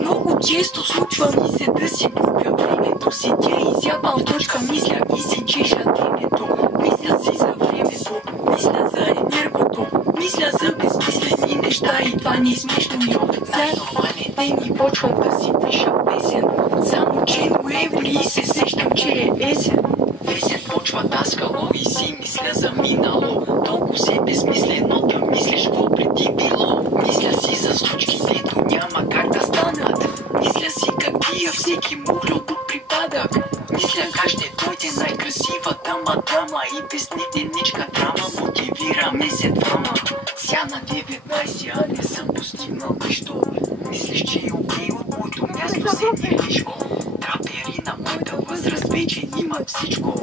Много често случва ми се да си губя времето, седя изябам точка, мисля и си чеша темето. Мисля си за времето, мисля за енергото, мисля за безмислени неща и това не е смешно, йо. За нормален ден и почвам да си пиша песен, само че ноември и се сещам, че е есен. Весен почва таскало и си мисля за минало, толкова си безмислено да мислиш какво преди било. Мисля си за случки, дето няма как да станат, мисля си как бия всеки мухло до припадък. Мисля как ще дойде най-красивата мадама и без ничка драма мотивираме се двама. Ся на 19, а не съм постигнал нищо, мислиш, че е окей от моето място седи лишко. Трапери на моята възраст вече имат всичко,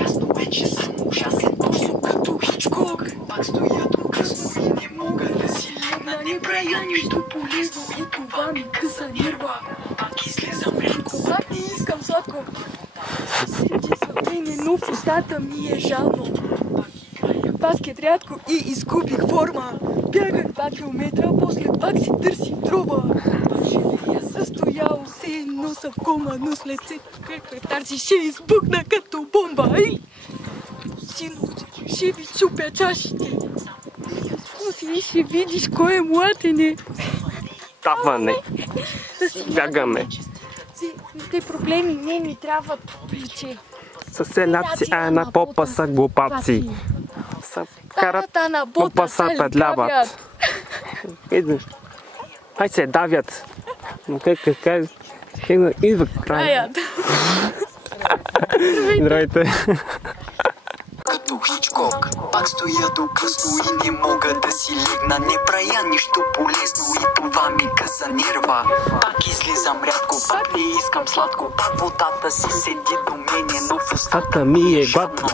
ясно вече съм ужасен точно като Хичкок. Пак стоя до късно и не мога да си легна, не правя нищо полезно и това ми къса нерва. Пак излизам рядко, пак не искам сладко, седи за мене, но в устата ми е жално. Баскет рядко и изгубих форма, бягах 2 километра, после пак си търсих троба. Живея състоял се, носа в кома, но след тарзи ще избухна като бомба. Ей! Сино, ще ви чупя чашите. И ще видиш кой е млатене. Даване. Бягаме. Те проблеми не ми трябват повече. Съселяци, а една попа са глупаци. Карат попа са петляват. Ай се давят. Но как идва края. Здравейте. Като Хичкок, пак стоя до късно и не мога да си легна, не правя нищо полезно и това ми къса нерва. Пак излизам рядко, пак не искам сладко, пак водата си седи до мене, но в устата ми е гладно.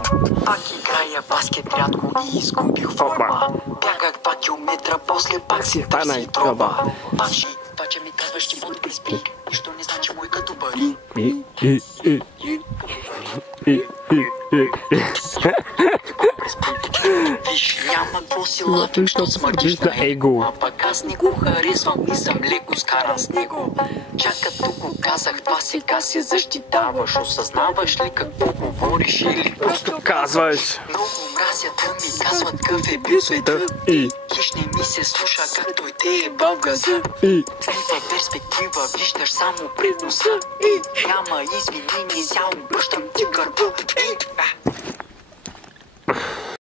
Пак играя баскет рядко и изгубих форма, бягах 2 километра, после пак си търси троба. Пача ми казва, ще води преспи, нищо не значи мой като пари. Виж, няма какво си лъпим, що смърдиш на его. А пък аз не го харесвам и съм леко скаран с него. Чак като го казах, това сега се защитаваш. Осъзнаваш ли какво говориш или просто казваш? Много мразя да ми казват какъв е бил света. Хищ не ми се слуша как той те е бал в газа. С нива перспектива виждаш само пред носа. Няма извинение, зяло бащам ти гърба.